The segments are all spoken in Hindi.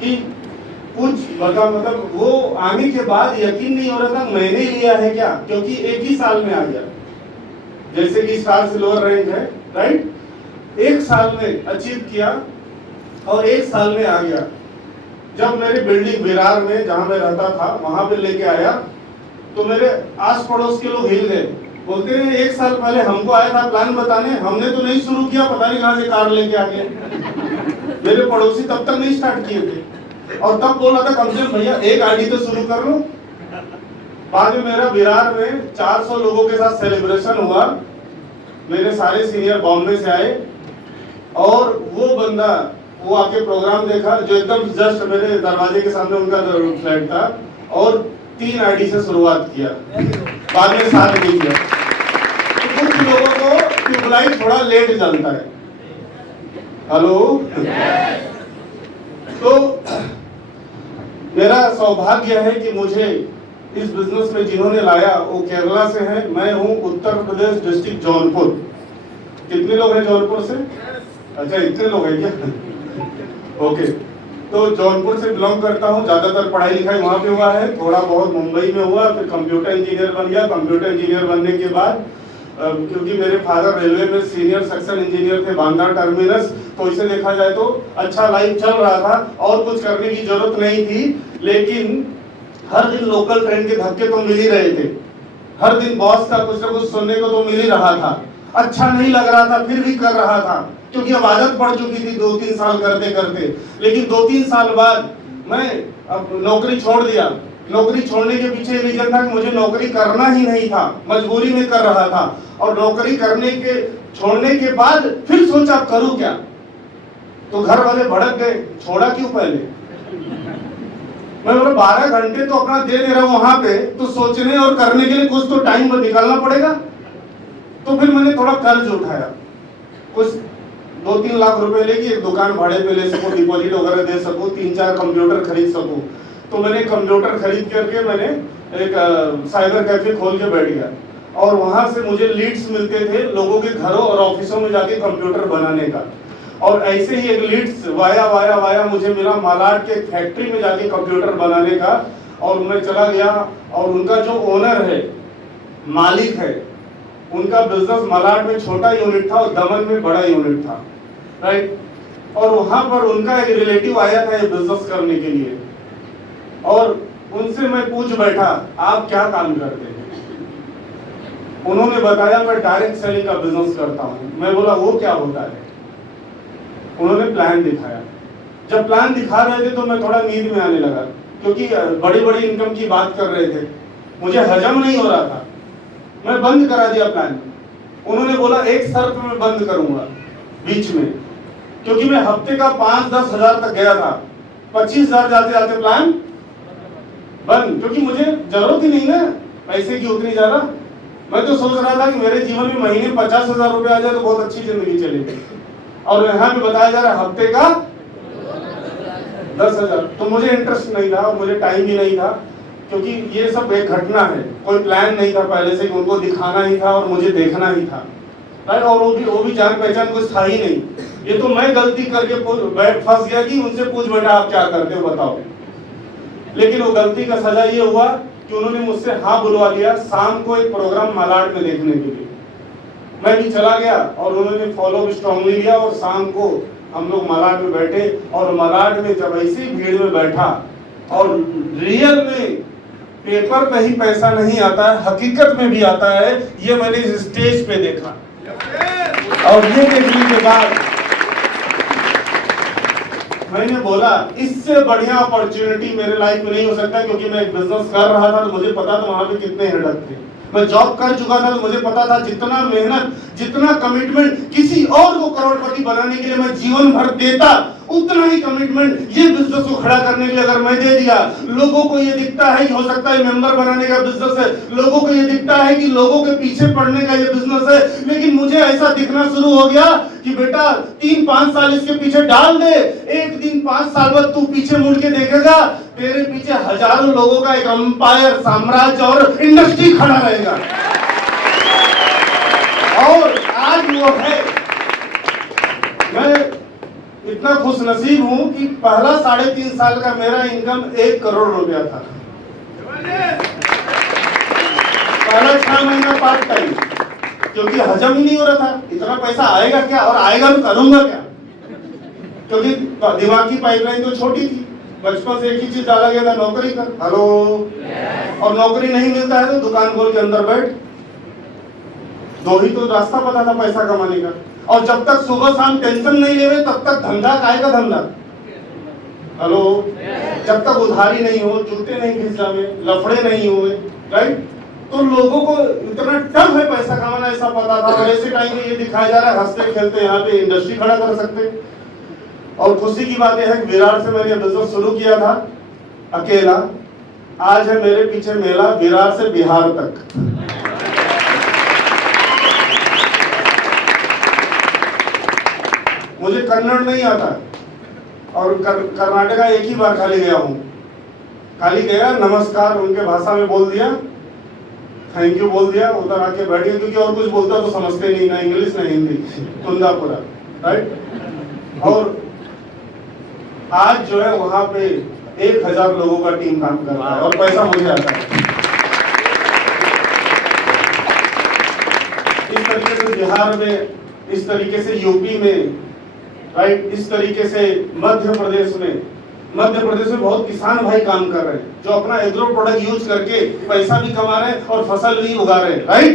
कि कुछ मतलब वो आने के बाद यकीन नहीं हो रहा था मैंने लिया है क्या, क्योंकि एक ही साल में आ गया। जैसे कि स्टार सिल्वर रैंक है, राइट, एक साल में अचीव किया और एक साल में आ गया। जब मेरी बिल्डिंग विरार में जहां मैं रहता था वहां पे लेके आया तो मेरे आस पड़ोस के लोग हिल गए, बोलते हैं एक साल पहले हमको आया था प्लान बताने, हमने तो नहीं शुरू किया, पता नहीं कहां से कार लेके आ गए। मेरे पड़ोसी तब तक नहीं स्टार्ट किए थे और तब बोल रहा था कम से कम भैया एक आईडी तो शुरू कर लो। बाद में मेरा विरार में 400 लोगों के साथ सेलिब्रेशन हुआ। मेरे सारे सीनियर बॉम्बे से आए और वो बंदा वो आके प्रोग्राम देखा जो एकदम जस्ट मेरे दरवाजे के सामने उनका फ्लैट था और 3 आईडी से शुरुआत किया, बाद में 7 नहीं किया। तो कुछ लोगों को ट्यूबलाइट थोड़ा लेट जलता है। हेलो, तो मेरा सौभाग्य है कि मुझे इस बिजनेस में जिन्होंने लाया वो केरला से है, मैं हूं उत्तर प्रदेश डिस्ट्रिक्ट जौनपुर। कितने लोग हैं जौनपुर से? अच्छा इतने लोग हैं क्या? ओके, तो जौनपुर से बिलोंग करता हूँ। ज्यादातर पढ़ाई लिखाई वहाँ पे हुआ है, थोड़ा बहुत मुंबई में हुआ, फिर कंप्यूटर इंजीनियर बन गया। कंप्यूटर इंजीनियर बनने के बाद क्योंकि मेरे फादर रेलवे में सीनियर सेक्शन इंजीनियर थे बांद्रा टर्मिनस, तो इसे देखा जाए तो अच्छा लाइफ चल रहा था और कुछ करने की जरूरत नहीं थी। लेकिन हर दिन लोकल ट्रेन के धक्के तो मिल ही रहे थे, हर दिन बॉस का कुछ ना कुछ सुनने को तो मिल ही रहा था। अच्छा नहीं लग रहा था फिर भी कर रहा था क्योंकि अब आदत पड़ चुकी थी 2-3 साल करते करते। लेकिन 2-3 साल बाद मैं अब नौकरी छोड़ दिया। नौकरी छोड़ने के पीछे रीजन था कि मुझे नौकरी करना ही नहीं था, मजबूरी में कर रहा था। और नौकरी करने के छोड़ने के बाद फिर सोचा करूं क्या, तो घर वाले भड़क गए, छोड़ा क्यों पहले? मैं बोला 12 घंटे तो अपना दे रहा हूं वहां पे, तो सोचने और करने के लिए कुछ तो टाइम निकालना पड़ेगा। तो फिर मैंने थोड़ा कर्ज उठाया, कुछ 2-3 लाख रुपए लेके एक दुकान भाड़े पे ले सकूं, डिपॉजिट वगैरह दे सकूं, 3-4 कंप्यूटर खरीद सकूं। तो मैंने कंप्यूटर खरीद करके मैंने एक साइबर कैफे खोल के बैठ गया और वहां से मुझे लीड्स मिलते थे लोगों के घरों और ऑफिसों में जाके कंप्यूटर बनाने का। और ऐसे ही एक लीड्स वाया मुझे मिला मालाड के फैक्ट्री में जाके कंप्यूटर बनाने का। और मैं चला गया और उनका जो ओनर है, मालिक है, उनका बिजनेस मलाड में छोटा यूनिट था और दमन में बड़ा यूनिट था, राइट। और वहां पर उनका एक रिलेटिव आया था ये बिजनेस करने के लिए और उनसे मैं पूछ बैठा आप क्या काम करते हैं? उन्होंने बताया मैं डायरेक्ट सेलिंग का बिजनेस करता हूं। मैं बोला वो क्या होता है? उन्होंने प्लान दिखाया। जब प्लान दिखा रहे थे तो मैं थोड़ा नींद में आने लगा क्योंकि बड़ी बड़ी इनकम की बात कर रहे थे, मुझे हजम नहीं हो रहा था। मैं बंद करा दिया प्लान। उन्होंने बोला एक शर्त में बंद करूंगा बीच में, क्योंकि मैं हफ्ते का 5-10 हजार तक गया था, 25 हजार जाते जाते प्लान बंद, क्योंकि मुझे जरूरत ही नहीं ना पैसे की उतनी ज्यादा। मैं तो सोच रहा था कि मेरे जीवन में महीने 50 हजार रुपए आ जाए तो बहुत अच्छी जिंदगी चलेगी। और यहाँ पे बताया जा रहा है हफ्ते का 10 हजार। तो मुझे इंटरेस्ट नहीं था और मुझे टाइम भी नहीं था, क्योंकि ये सब एक घटना है, कोई प्लान नहीं था पहले से, उनको दिखाना ही था और मुझे देखना ही था, राइट। और वो भी जान पहचान कुछ था ही नहीं। ये तो मैं गलती करके फंस गया कि उनसे पूछ बैठा आप क्या करते हो बताओ। लेकिन वो गलती का सजा ये हुआ कि उन्होंने मुझसे हाँ बुलवा लिया शाम को एक प्रोग्राम मलाड में देखने के लिए। मैं भी चला गया और उन्होंने फॉलो भी स्ट्रांगली लिया और शाम को हम लोग मलाड में बैठे। और मलाड में जब ऐसी भीड़ में बैठा और रियल में पेपर में ही पैसा नहीं आता है, हकीकत में भी आता है, ये मैंने इस स्टेज पे देखा। और ये देखने के बाद मैंने बोला इससे बढ़िया अपॉर्चुनिटी मेरे लाइफ में नहीं हो सकता, क्योंकि मैं एक बिजनेस कर रहा था तो मुझे पता था वहां पे कितने हेडक थे। मैं जॉब कर चुका था तो मुझे पता था जितना मेहनत, जितना कमिटमेंट किसी और को करोड़पति बनाने के लिए मैं जीवन भर देता, उतना ही कमिटमेंट ये बिजनेस को खड़ा करने के लिए अगर मैं दे दिया। लोगों को ये दिखता है कि हो सकता है मेंबर बनाने का बिजनेस है, लोगों को ये दिखता है कि लोगों के पीछे पड़ने का ये बिजनेस है, लेकिन मुझे ऐसा दिखना शुरू हो गया कि बेटा 3-5 साल इसके पीछे डाल दे, एक दिन 5 साल बाद तू पीछे मुड़ के देखेगा तेरे पीछे हजारों लोगों का एक अंपायर, साम्राज्य और इंडस्ट्री खड़ा रहेगा। और आज वो है। मैं इतना खुश नसीब हूं कि पहला 3.5 साल का मेरा इनकम 1 करोड़ रुपया था। पहला 6 महीना पार्ट टाइम, क्योंकि हजम ही नहीं हो रहा था इतना पैसा आएगा क्या और आएगा तो करूंगा क्या, क्योंकि दिमाग की पाइपलाइन तो छोटी थी। बचपन से एक ही चीज डाला गया था, नौकरी कर। हेलो, और नौकरी नहीं मिलता है तो दुकान खोल के अंदर बैठ। दो ही तो रास्ता पता था पैसा कमाने का। और जब तक सुबह शाम टेंशन नहीं लेवे तब तक धंधा काहे का धंधा। हेलो, जब तक उधारी नहीं हो, जूते नहीं घिस जावे, लफड़े नहीं हुए, राइट। तो लोगों को इतना टफ है पैसा कमाना, ऐसा पता था। और ऐसे टाइम में ये दिखाया जा रहा है हंसते खेलते यहाँ पे इंडस्ट्री खड़ा कर सकते। और खुशी की बात यह है कि विरार से मैंने बिजनेस शुरू किया था अकेला। आज है मेरे पीछे मेला विरार से बिहार तक। मुझे कन्नड़ नहीं आता और कर्नाटका एक ही बार खाली गया हूँ। खाली गया, नमस्कार उनके भाषा में बोल दिया, थैंक यू बोल दिया, उधर आके बैठ गया, क्योंकि और कुछ बोलता तो समझते नहीं, ना इंग्लिश ना हिंदी, कुंदापुरा, राइट। और आज जो है वहां पे 1000 लोगों का टीम काम कर रहा है और पैसा मुझे आता है। इस तरीके से बिहार में, इस तरीके से यूपी में, राइट, इस तरीके से मध्य प्रदेश में बहुत किसान भाई काम कर रहे हैं जो अपना एग्रो प्रोडक्ट यूज करके पैसा भी कमा रहे हैं और फसल भी उगा रहे हैं, राइट,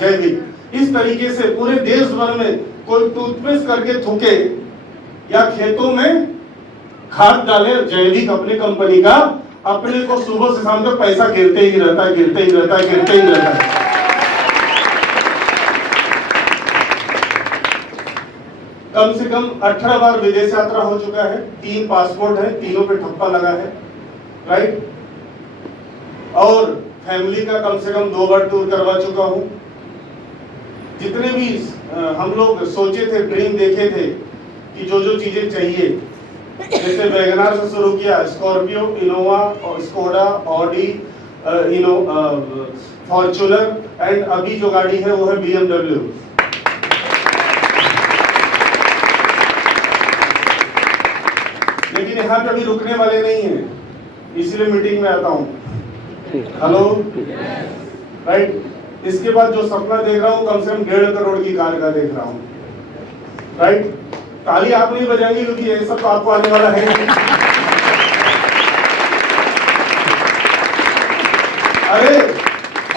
जैविक। इस तरीके से पूरे देश भर में कोई टूथपेस्ट करके थूके या खेतों में खाद डाले जैविक अपनी कंपनी का, अपने को सुबह से शाम तक पैसा गिरते ही रहता है, गिरते ही रहता है, गिरते ही रहता है। कम से कम 18 बार विदेश यात्रा हो चुका है, 3 पासपोर्ट है, तीनों पे ठप्पा लगा है, राइट। और फैमिली का कम से कम 2 बार टूर करवा चुका हूं। जितने भी हम लोग सोचे थे, ड्रीम देखे थे कि जो जो चीजें चाहिए, जैसे वैगनार से शुरू किया, Scorpio, Innova, Skoda, Audi, Fortuner, and अभी जो गाड़ी है वो है BMW। लेकिन यहाँ पे अभी रुकने वाले नहीं हैं, इसीलिए मीटिंग में आता हूँ। Hello, right. इसके बाद जो सपना देख रहा हूँ, कम से कम 1.5 करोड़ की कार का देख रहा हूँ, राइट। ताली आप नहीं बजाएंगे क्योंकि ये सब तो आपको आने वाला है। अरे,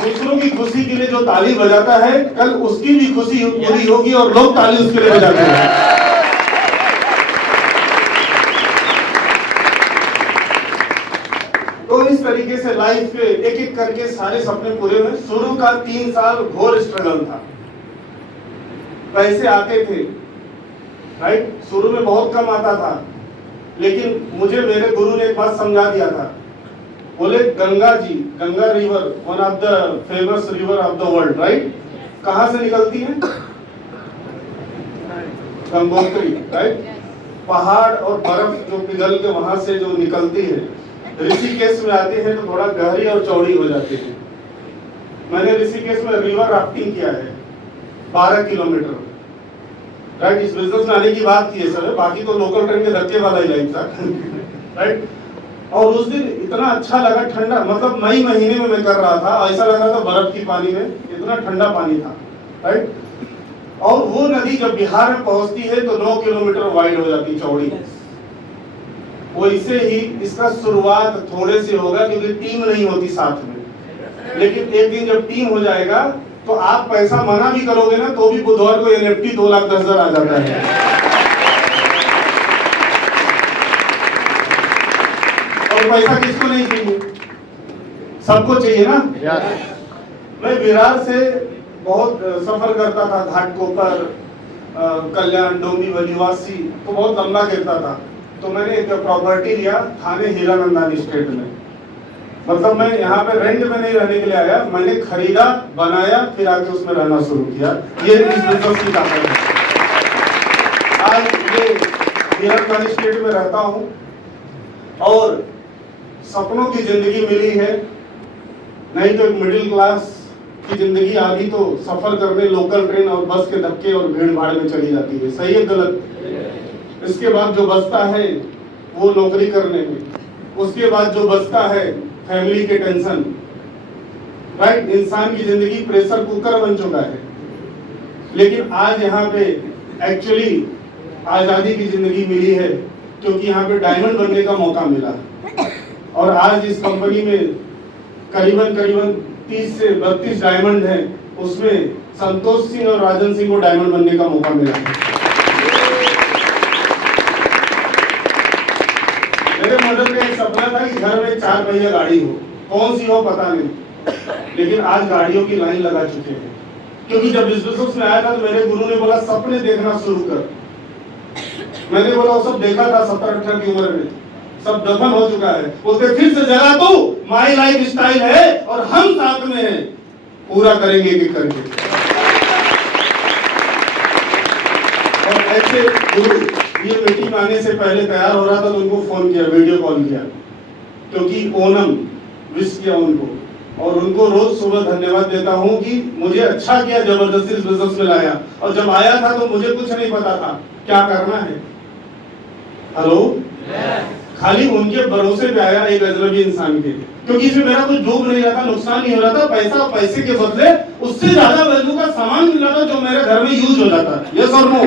दूसरों की खुशी के लिए जो ताली बजाता है, कल उसकी भी खुशी पूरी होगी और लोग ताली उसके लिए बजाते हैं। तो इस तरीके से लाइफ के एक एक करके सारे सपने पूरे हुए। शुरू का 3 साल घोर स्ट्रगल था, पैसे आते थे, राइट, शुरू में बहुत कम आता था, लेकिन मुझे मेरे गुरु ने एक बात समझा दिया था। बोले Ganga river, one of the famous river of the world, right, कहां से निकलती है? गंगोत्री, राइट। पहाड़ और बर्फ जो पिघल के वहां से जो निकलती है, ऋषिकेश में आते हैं तो थोड़ा गहरी और चौड़ी हो जाती है। मैंने ऋषिकेश में रिवर राफ्टिंग किया है 12 किलोमीटर, राइट। इस बिजनेस में आने की बात की है सर, बाकी तो लोकल ट्रेन के धक्के वाला ही लाइफ था, राइट। और उस दिन इतना अच्छा लगा, ठंडा, मतलब मई महीने में मैं कर रहा था, ऐसा लग रहा था बर्फ की पानी में, इतना ठंडा पानी था, राइट। और वो नदी जब बिहार में पहुंचती है तो 9 किलोमीटर वाइड हो जाती, चौड़ी। वैसे ही इसका शुरुआत थोड़े से होगा क्योंकि टीम नहीं होती साथ में, लेकिन एक दिन जब टीम हो जाएगा तो आप पैसा मना भी करोगे ना तो भी बुधवार को NFT 2,10,000 आ जाता है। और पैसा किसको नहीं चाहिए? सबको चाहिए ना। मैं विरार से बहुत सफर करता था, घाटकोपर, कल्याण, डोंबिवली, वासी, तो बहुत लंबा गिरता था। तो मैंने एक प्रॉपर्टी लिया थाने हीरानंदानी स्टेट में, मतलब मैं यहाँ पे रेंट में नहीं रहने के लिए आया, मैंने खरीदा, बनाया, फिर आके उसमें रहना शुरू किया। ये इस बिजनेस की ताकत है। आज ये हीरानंदानी स्टेट में रहता हूँ और सपनों की जिंदगी मिली है, नहीं तो एक मिडिल क्लास की जिंदगी आधी तो सफर करने लोकल ट्रेन और बस के धक्के और भीड़ भाड़ में चली जाती है। सही है गलत? इसके बाद जो बचता है वो नौकरी करने में, उसके बाद जो बचता है फैमिली के टेंशन, राइट। इंसान की जिंदगी प्रेशर कुकर बन चुका है। लेकिन आज यहाँ पे एक्चुअली आजादी की जिंदगी मिली है, क्योंकि यहाँ पे डायमंड बनने का मौका मिला। और आज इस कंपनी में करीबन 30 से 32 डायमंड हैं, उसमें संतोष सिंह और राजन सिंह को डायमंड बनने का मौका मिला। मेरे मदर का एक सपना था कि घर में 4 पहिया गाड़ी हो, कौन सी हो पता नहीं, लेकिन आज गाड़ियों की लाइन लगा चुके हैं। क्योंकि जब इस बिजनेस में आया था तो मेरे गुरु ने बोला सपने देखना शुरू कर। मैंने बोला वो सब देखा था 17-18 की उम्र में, सब दफन हो चुका है। बोलते फिर से जगा तू, माई लाइफ स्टाइल है और हम साथ में हैं, पूरा करेंगे एक करके। और ऐसे गुरु ये मीटिंग आने से पहले तैयार हो रहा था तो उनको फोन किया, वीडियो कॉल किया, क्योंकि ओनम विश किया उनको। और उनको रोज सुबह धन्यवाद देता हूँ कि मुझे अच्छा किया, जबरदस्ती इस बिजनेस में लाया। और जब आया था तो मुझे कुछ नहीं पता था क्या करना है। हेलो, खाली उनके भरोसे पे आया एक अजनबी इंसान के, क्योंकि इसमें मेरा कुछ डूब नहीं रहा था, नुकसान नहीं हो रहा था। पैसा और पैसे के बदले उससे ज्यादा वैल्यू का सामान मिल रहा था जो मेरे घर में यूज हो जाता है। यस और नो?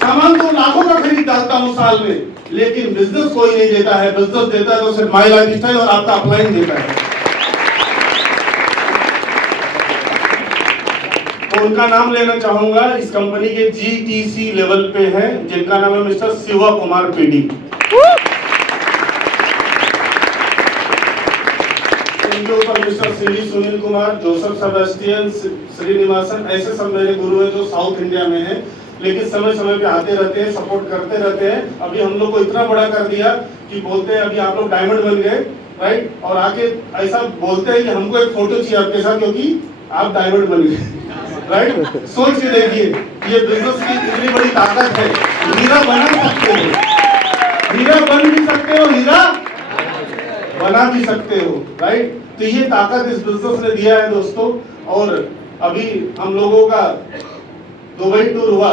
सामान तो लाखों का खरीद डालता हूँ साल में, लेकिन बिजनेस कोई नहीं देता है। बिजनेस देता है तो सिर्फ माई लाइफ स्टाइल और आपका अपलाइन देता है। तो उनका नाम लेना चाहूंगा, इस कंपनी के GTC लेवल पे है, जिनका नाम है मिस्टर शिवा कुमार PD। इनके ऊपर mister Shri Sunil Kumar, Joseph Sebastian, Srinivasan, ऐसे सब मेरे गुरु हैं जो साउथ इंडिया में हैं, लेकिन समय समय पे आते रहते हैं, सपोर्ट करते रहते हैं। अभी हम लोग को इतना बड़ा कर दिया कि बोलते हैं अभी आप लोग डायमंड बन गए, राइट। और आके ऐसा बोलते हैं कि हमको एक फोटो चाहिए आपके साथ, क्योंकि आप डायमंड बन गए, राइट। सोच के देखिए, ये बिजनेस की इतनी बड़ी ताकत है। हीरा बना सकते हो, हीरा बन भी सकते हो, हीरा बना भी सकते हो, राइट। तो ये ताकत इस बिजनेस ने दिया है दोस्तों। और अभी हम लोगों का दुबई टूर हुआ,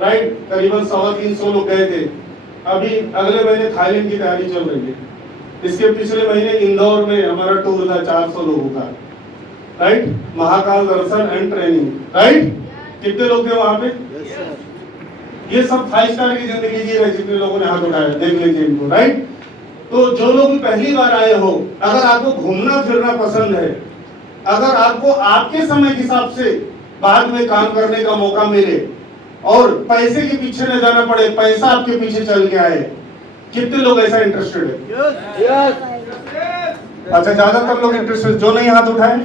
राइट, करीबन 325 लोग गए थे। अभी अगले महीने थाईलैंड की तैयारी चल रही है। इसके पिछले महीने इंदौर में हमारा टूर था 400 लोगों का, right, Mahakal Darshan and training, right. कितने लोग थे वहां पे? ये सब 5 स्टार की जिंदगी जी रहे, जितने लोगों ने हाथ उठाया देख लीजिए इनको, राइट। तो जो लोग पहली बार आए हो, अगर आपको घूमना फिरना पसंद है, अगर आपको आपके समय के हिसाब से बाद में काम करने का मौका मिले और पैसे के पीछे न जाना पड़े, पैसा आपके पीछे चल के आए, कितने लोग ऐसा इंटरेस्टेड है? अच्छा, ज्यादातर लोग इंटरेस्टेड, जो नहीं हाथ उठाए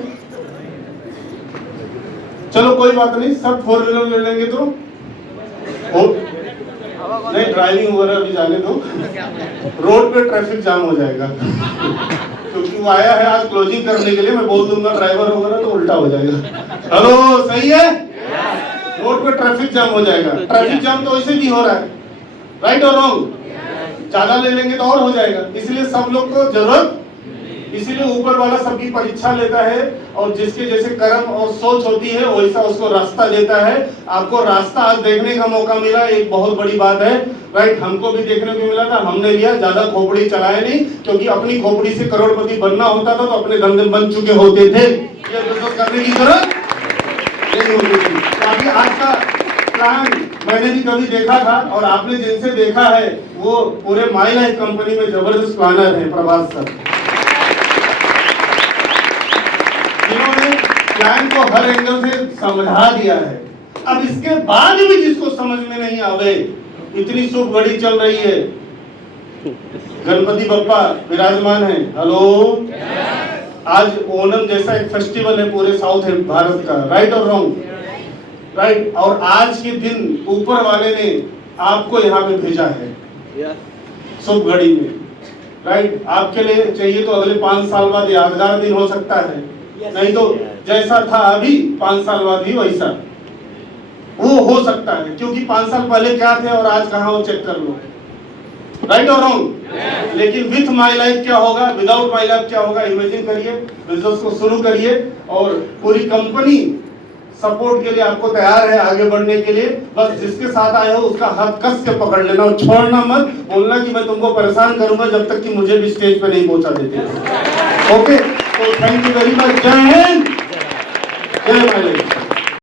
चलो कोई बात नहीं, सब 4 व्हीलर ले लेंगे तो नहीं, ड्राइविंग वगैरह भी जाने दो, रोड पे ट्रैफिक जाम हो जाएगा। क्योंकि वो आया है आज क्लोजिंग करने के लिए, मैं बोल दूंगा ड्राइवर वगैरह तो उल्टा हो जाएगा। हेलो, सही है? रोड पे ट्रैफिक जाम हो जाएगा। ट्रैफिक जाम तो वैसे भी हो रहा है, राइट और रॉन्ग? ज्यादा ले लेंगे तो और हो जाएगा। इसलिए सब लोग को जरूरत, इसीलिए ऊपर वाला सबकी परीक्षा लेता है, और जिसके जैसे कर्म और सोच होती है वैसा उसको रास्ता देता है। आपको रास्ता आज देखने का मौका मिला, एक बहुत बड़ी बात है, राइट। हमको भी देखने को मिला था, हमने लिया, ज्यादा खोपड़ी चलाए नहीं, क्योंकि अपनी खोपड़ी से करोड़पति बनना होता था तो अपने धंधे बन चुके होते थे, ये बिजनेस करने की जरूरत नहीं होती थी। तो अभी आज का प्लान मैंने भी कभी देखा था, और आपने जिनसे देखा है वो पूरे माई लाइफ कंपनी में जबरदस्त प्लानर है, प्रभास सर, जिन्होंने प्लान को हर एंगल से समझा दिया है। अब इसके बाद भी जिसको समझ में नहीं आवे, इतनी शुभ घड़ी चल रही है, गणपति बप्पा विराजमान है। हेलो, आज ओणम जैसा एक फेस्टिवल है पूरे साउथ भारत का, राइट और रॉन्ग? राइट। और आज के दिन ऊपर वाले ने आपको यहाँ पे भेजा है शुभ घड़ी में, राइट। आपके लिए चाहिए तो अगले 5 साल बाद यादगार दिन हो सकता है, नहीं तो जैसा था अभी 5 साल बाद भी वैसा वो हो सकता है, क्योंकि 5 साल पहले क्या थे और आज कहाँ हो चेक कर लो, राइट और रॉन्ग? लेकिन विथ माई लाइफ क्या होगा, विदाउट माई लाइफ क्या होगा, इमेजिन करिए। बिजनेस को शुरू करिए और पूरी कंपनी सपोर्ट के लिए आपको तैयार है आगे बढ़ने के लिए। बस जिसके साथ आए हो उसका हाथ कस के पकड़ लेना और छोड़ना मत, बोलना कि मैं तुमको परेशान करूंगा जब तक कि मुझे भी स्टेज पे नहीं पहुंचा देते। ओके, तो थैंक यू वेरी मच। जय हिंद।